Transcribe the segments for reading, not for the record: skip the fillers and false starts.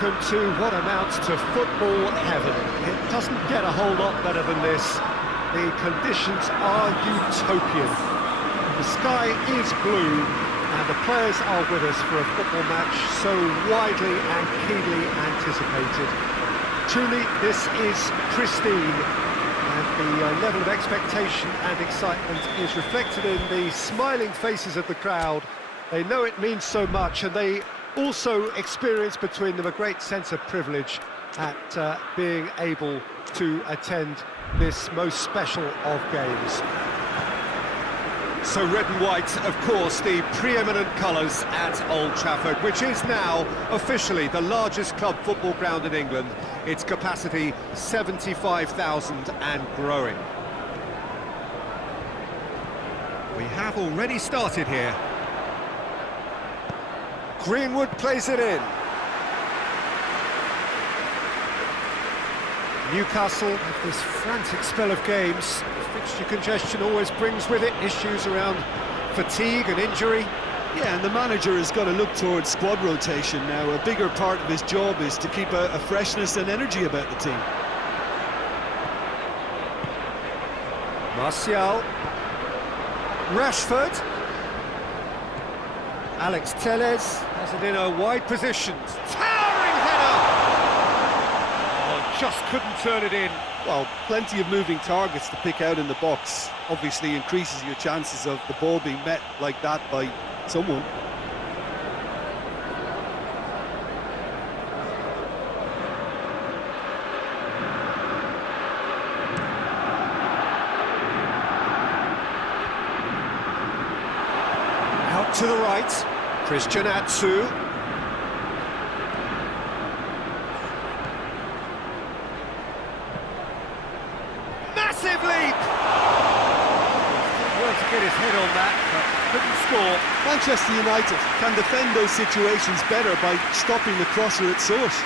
welcome to what amounts to football heaven. It doesn't get a whole lot better than this. The conditions are utopian. The sky is blue, and the players are with us for a football match so widely and keenly anticipated. Truly, this is pristine, and the level of expectation and excitement is reflected in the smiling faces of the crowd. They know it means so much, and they also experience between them a great sense of privilege at being able to attend this most special of games. So red and white, of course, the preeminent colours at Old Trafford, which is now officially the largest club football ground in England. Its capacity 75,000 and growing. We have already started here. Greenwood plays it in. Newcastle have this frantic spell of games. Fixture congestion always brings with it issues around fatigue and injury. Yeah, and the manager has got to look towards squad rotation now. A bigger part of his job is to keep a freshness and energy about the team. Martial. Rashford. Alex Telles has it in a wide position. Towering header! Oh, just couldn't turn it in. Well, plenty of moving targets to pick out in the box. Obviously increases your chances of the ball being met like that by someone. Out to the right. Christian Atsu. Massive leap! Well to get his head on that, but couldn't score. Manchester United can defend those situations better by stopping the crosser at source.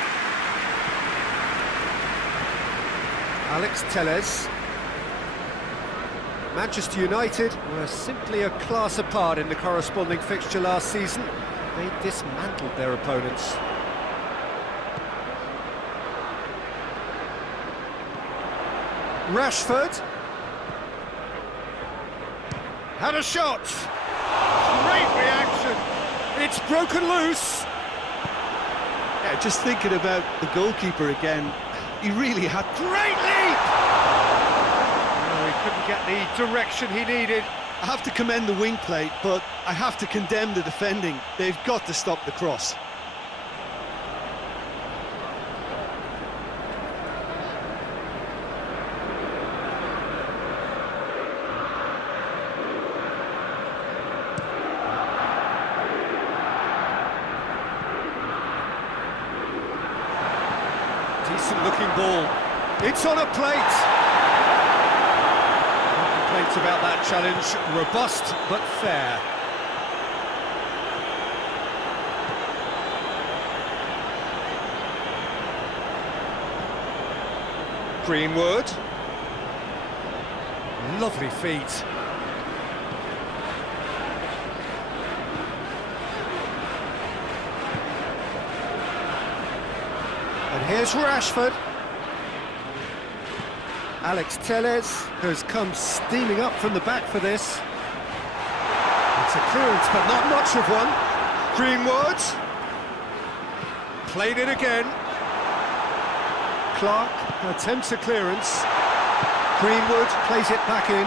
Alex Telles. Manchester United were simply a class apart in the corresponding fixture last season. They dismantled their opponents. Rashford. Had a shot. Great reaction. It's broken loose. Yeah, just thinking about the goalkeeper again, he really had... Great leap! Oh, he couldn't get the direction he needed. I have to commend the wing play, but I have to condemn the defending. They've got to stop the cross. Decent looking ball. It's on a plate. No complaints about that challenge. Robust but fair. Greenwood. Lovely feet. And here's Rashford. Alex Telles has come steaming up from the back for this. It's a clearance, but not much of one. Greenwood. Played it again. Clark attempts a clearance. Greenwood plays it back in.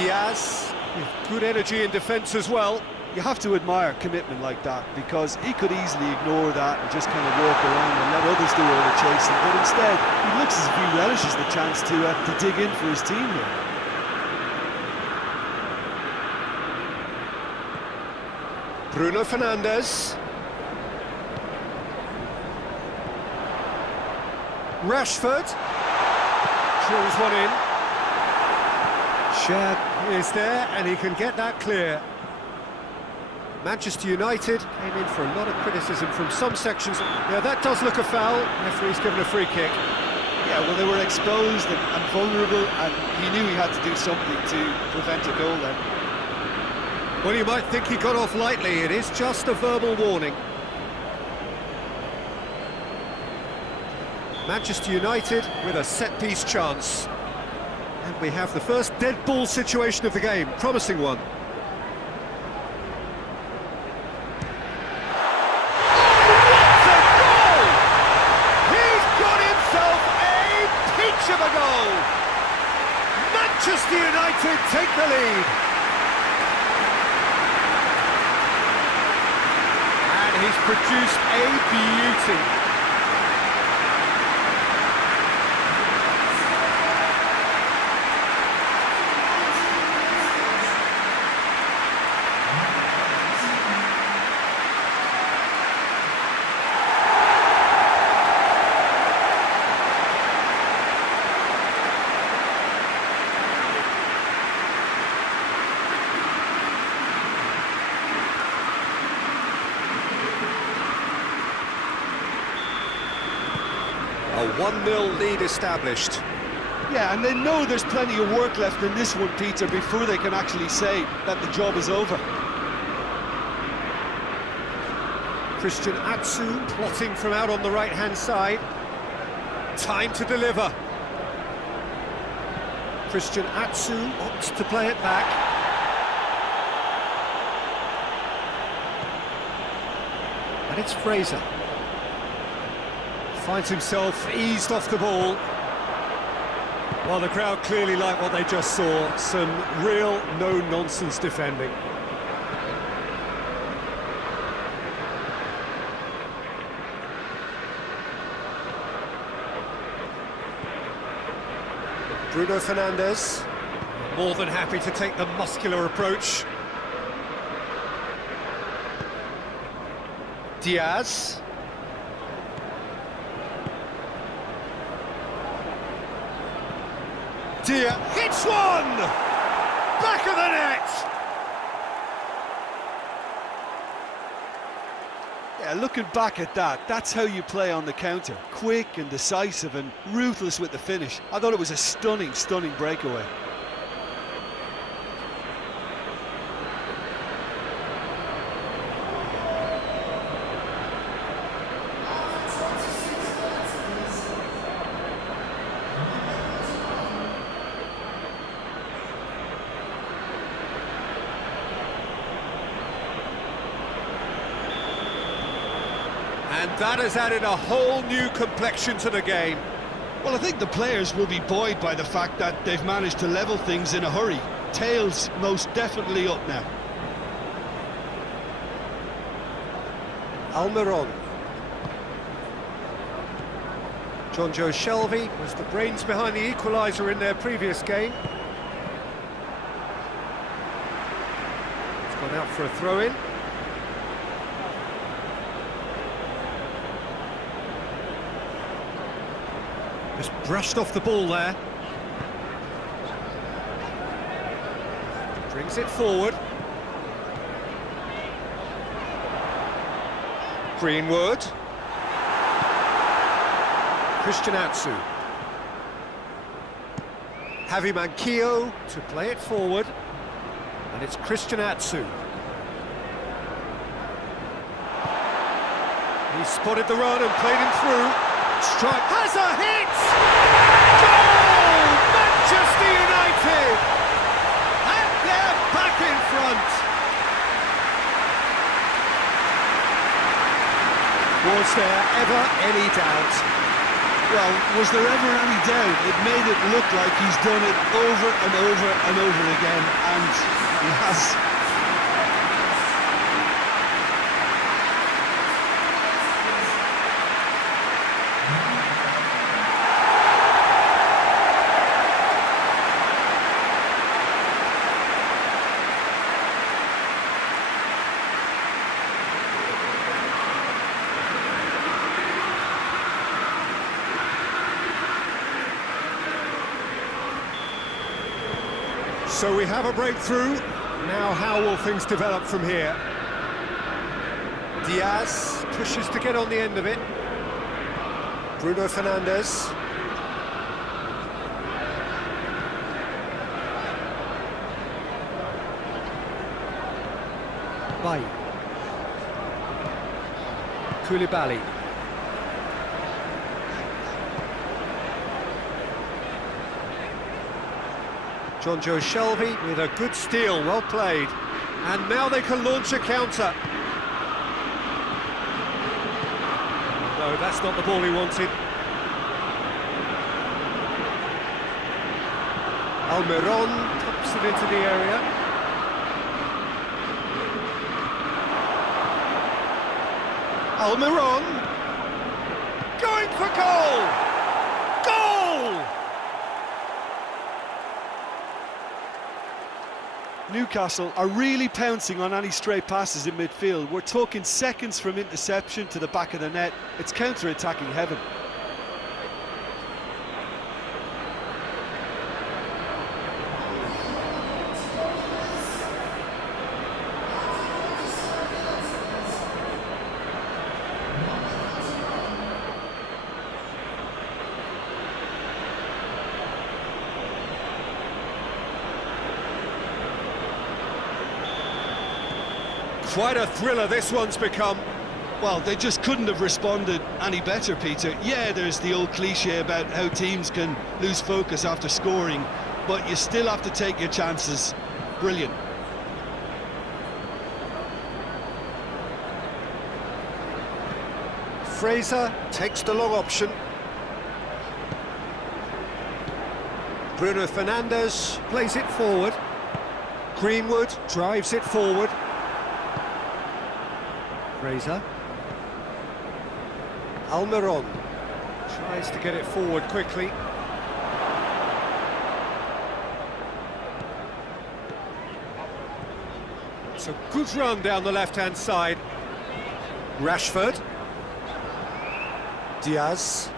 Diaz with good energy in defence as well. You have to admire commitment like that, because he could easily ignore that and just kind of walk around and let others do all the chasing, but instead he looks as if he relishes the chance to dig in for his team here. Bruno Fernandes. Rashford drills one in. Shad is there, and he can get that clear. Manchester United came in for a lot of criticism from some sections. Yeah, that does look a foul. Referee's given a free kick. Yeah, well, they were exposed and vulnerable, and he knew he had to do something to prevent a goal then. Well, you might think he got off lightly. It is just a verbal warning. Manchester United with a set-piece chance. And we have the first dead ball situation of the game, promising one. Of a goal. Manchester United take the lead. And he's produced a beauty. A 1-0 lead established. Yeah, and they know there's plenty of work left in this one, Peter, before they can actually say that the job is over. Christian Atsu plotting from out on the right-hand side. Time to deliver. Christian Atsu opts to play it back. And it's Fraser. Finds himself eased off the ball. Well, the crowd clearly like what they just saw. Some real no-nonsense defending. Bruno Fernandes, more than happy to take the muscular approach. Diaz. Diaz hits one! Back of the net! Yeah, looking back at that, that's how you play on the counter. Quick and decisive and ruthless with the finish. I thought it was a stunning, stunning breakaway. And that has added a whole new complexion to the game. Well, I think the players will be buoyed by the fact that they've managed to level things in a hurry. Tails most definitely up now. Almiron. John Joe Shelvey was the brains behind the equaliser in their previous game. It's gone out for a throw-in. Just brushed off the ball there. Brings it forward. Greenwood. Christian Atsu. Javi Manquillo to play it forward. And it's Christian Atsu. He spotted the run and played him through. Strike has a hit! Goal! Manchester United! And they're back in front! Was there ever any doubt? Well, was there ever any doubt? It made it look like he's done it over and over and over again, and he has. So we have a breakthrough. Now how will things develop from here? Diaz pushes to get on the end of it. Bruno Fernandes. Bay. Koulibaly. John Joe Shelby with a good steal, well played. And now they can launch a counter. No, that's not the ball he wanted. Almiron pops it into the area. Almiron going for goal! Goal! Newcastle are really pouncing on any stray passes in midfield. We're talking seconds from interception to the back of the net. It's counter-attacking heaven. Quite a thriller this one's become. Well, they just couldn't have responded any better, Peter. Yeah, there's the old cliche about how teams can lose focus after scoring, but you still have to take your chances. Brilliant. Fraser takes the long option. Bruno Fernandes plays it forward. Greenwood drives it forward. Fraser. Almiron tries to get it forward quickly. It's a good run down the left-hand side. Rashford. Diaz.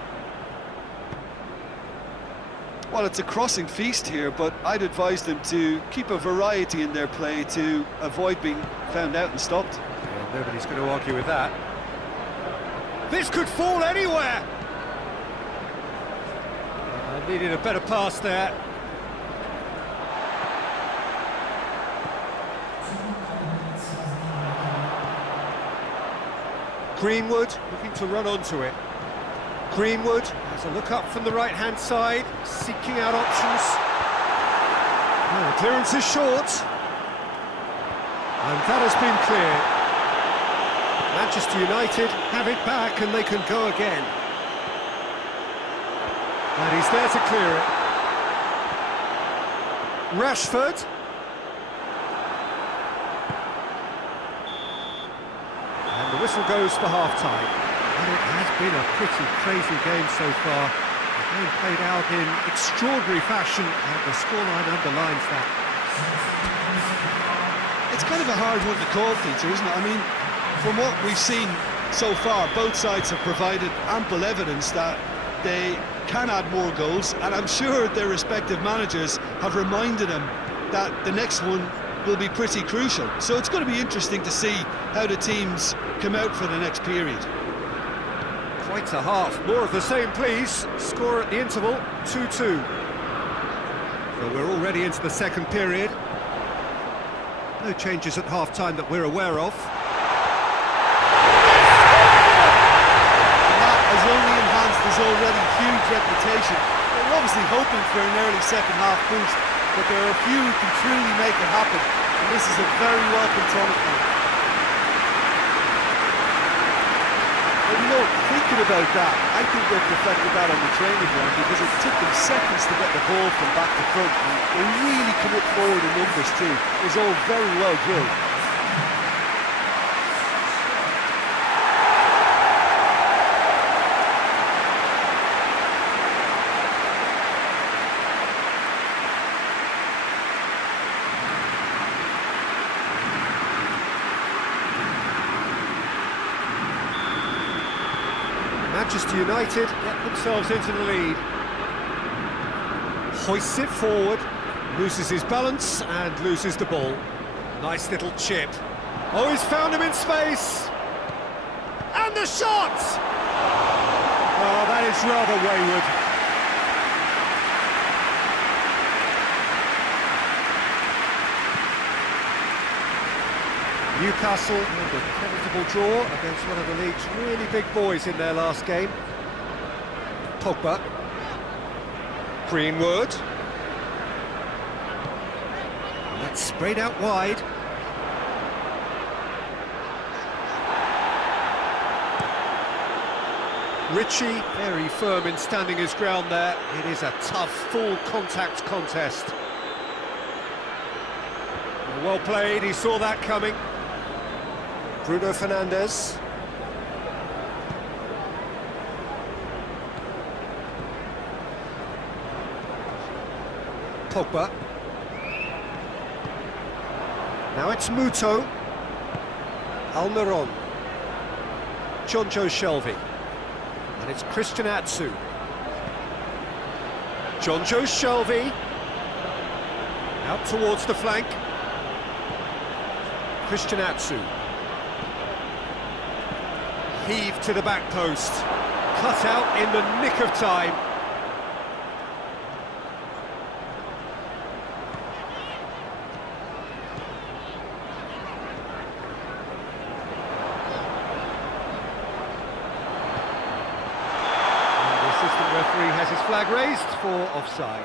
Well, it's a crossing feast here, but I'd advise them to keep a variety in their play to avoid being found out and stopped. Yeah, nobody's going to argue with that. This could fall anywhere! Needed a better pass there. Greenwood looking to run onto it. Greenwood has a look up from the right-hand side, seeking out options. Oh, the clearance is short. And that has been cleared. Manchester United have it back and they can go again. And he's there to clear it. Rashford. And the whistle goes for half-time. And it has been a pretty crazy game so far. The game played out in extraordinary fashion, and the scoreline underlines that. It's kind of a hard one to call, Peter, isn't it? I mean, from what we've seen so far, both sides have provided ample evidence that they can add more goals, and I'm sure their respective managers have reminded them that the next one will be pretty crucial. So it's going to be interesting to see how the teams come out for the next period. Quite a half. More of the same, please. Score at the interval, 2-2. Well, we're already into the second period. No changes at half-time that we're aware of. And that has only enhanced his already huge reputation. They're obviously hoping for an early second-half boost, but there are a few who can truly make it happen, and this is a very welcome tonic point. But you know, thinking about that, I think they perfected that on the training ground because it took them seconds to get the ball from back to front, and they really commit forward in numbers too. It was all very well drilled. Manchester United get themselves into the lead. Hoists it forward, loses his balance and loses the ball. Nice little chip. Oh, he's found him in space! And the shot! Oh, that is rather wayward. Newcastle with a creditable draw against one of the league's really big boys in their last game. Pogba. Greenwood. it's sprayed out wide. Ritchie, very firm in standing his ground there. It is a tough, full contact contest. Well played, he saw that coming. Bruno Fernandes. Pogba. Now it's Muto. Almiron. Jonjo Shelvey. And it's Christian Atsu. Jonjo Shelvey. Out towards the flank. Christian Atsu. Heaved to the back post. Cut out in the nick of time. Referee has his flag raised for offside.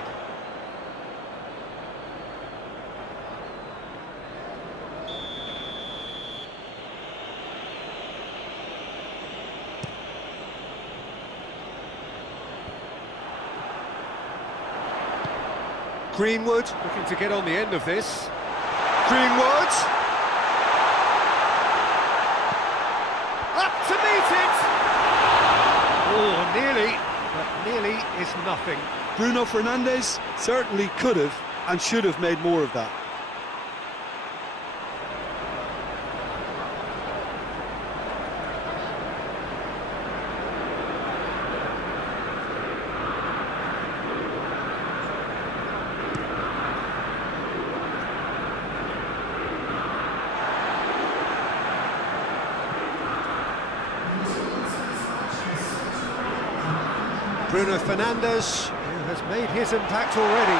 Greenwood looking to get on the end of this. Greenwood! Up to meet it! Oh, nearly. But nearly is nothing. Bruno Fernandes certainly could have and should have made more of that. Bruno Fernandes, who has made his impact already.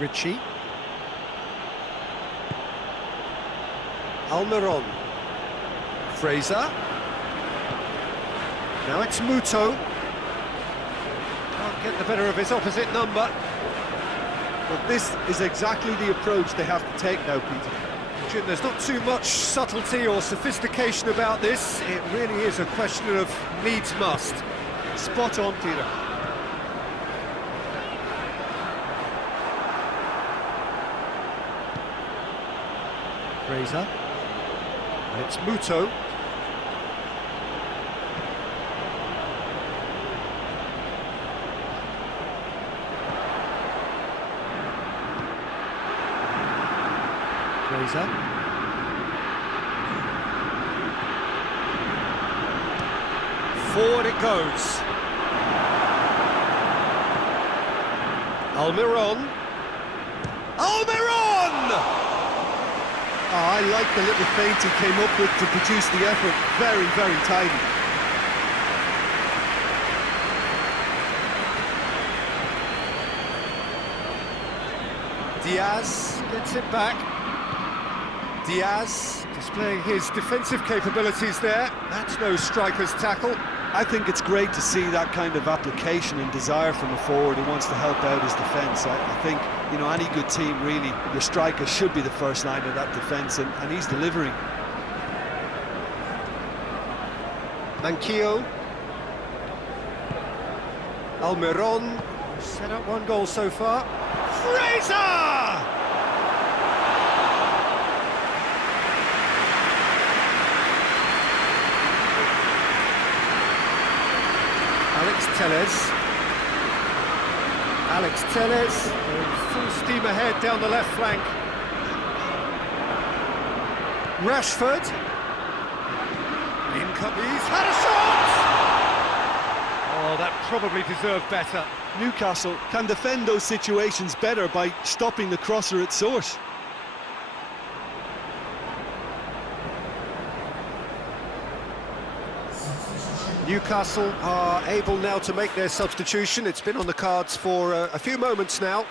Ritchie. Almiron. Fraser. Now it's Muto. Can't get the better of his opposite number. But this is exactly the approach they have to take now, Peter. Jim, there's not too much subtlety or sophistication about this. It really is a question of needs must. Spot on, Peter. Fraser. And it's Muto. Fraser. Forward it goes. Almiron. Almiron! I like the little feint he came up with to produce the effort. Very, very tidy. Diaz gets it back. Diaz displaying his defensive capabilities there. That's no striker's tackle. I think it's great to see that kind of application and desire from a forward who wants to help out his defence. I think, you know, any good team, really, your striker should be the first line of that defence, and he's delivering. Manquillo. Almiron set up one goal so far. Fraser! Alex Telles going full steam ahead down the left flank. Rashford. He's had a shot! Oh, that probably deserved better. Newcastle can defend those situations better by stopping the crosser at source. Newcastle are able now to make their substitution. It's been on the cards for a few moments now.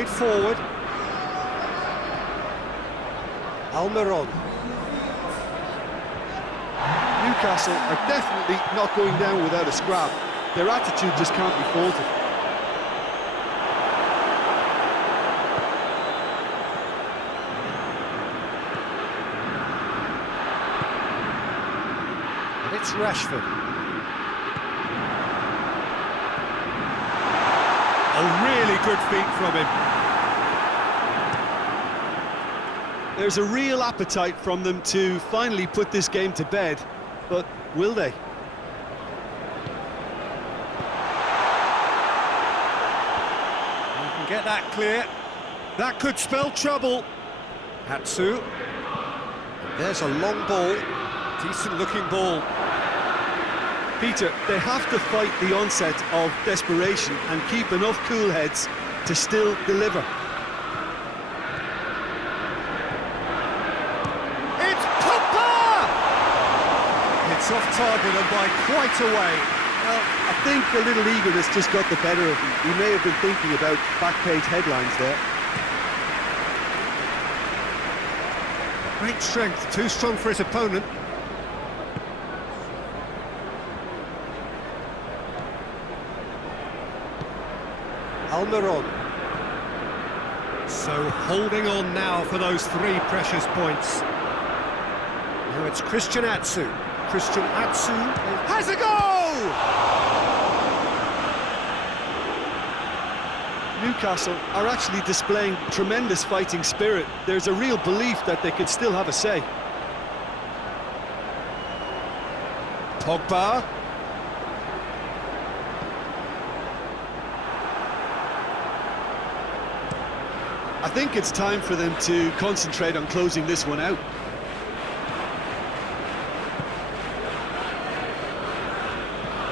played forward. Almiron. Newcastle are definitely not going down without a scrap. Their attitude just can't be faulted. And it's Rashford. A really good feat from him. There's a real appetite from them to finally put this game to bed, but will they? You can get that clear. That could spell trouble. Hatsu. And there's a long ball. Decent looking ball. Peter, they have to fight the onset of desperation and keep enough cool heads to still deliver. It's Pogba! It's off target and by quite a way. Well, I think a little eagerness just got the better of him. He may have been thinking about back-page headlines there. Great strength, too strong for his opponent. Almiron. So holding on now for those 3 precious points. Now it's Christian Atsu. Christian Atsu has a goal! Newcastle are actually displaying tremendous fighting spirit. There's a real belief that they could still have a say. Pogba. I think it's time for them to concentrate on closing this one out.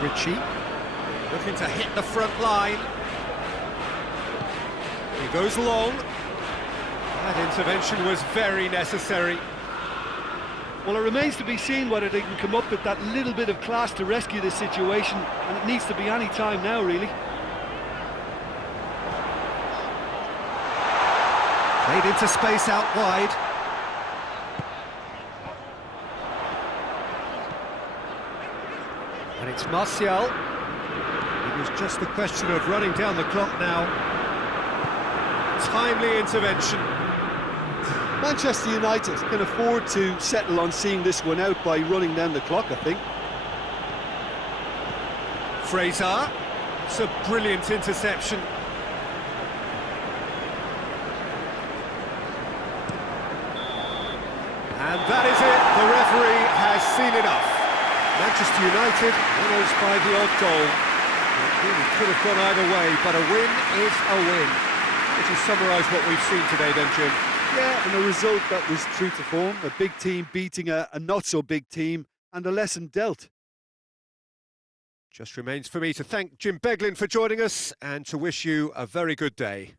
Ritchie looking to hit the front line. He goes long. That intervention was very necessary. Well, it remains to be seen whether they can come up with that little bit of class to rescue this situation, and it needs to be any time now, really. Played into space out wide. And it's Martial. It was just the question of running down the clock now. Timely intervention. Manchester United can afford to settle on seeing this one out by running down the clock, I think. Fraser. It's a brilliant interception. And that is it. The referee has seen enough. Manchester United winners by the odd goal. It really could have gone either way, but a win is a win. Would you summarise what we've seen today then, Jim? Yeah, and a result that was true to form. A big team beating a not-so-big team, and a lesson dealt. Just remains for me to thank Jim Beglin for joining us and to wish you a very good day.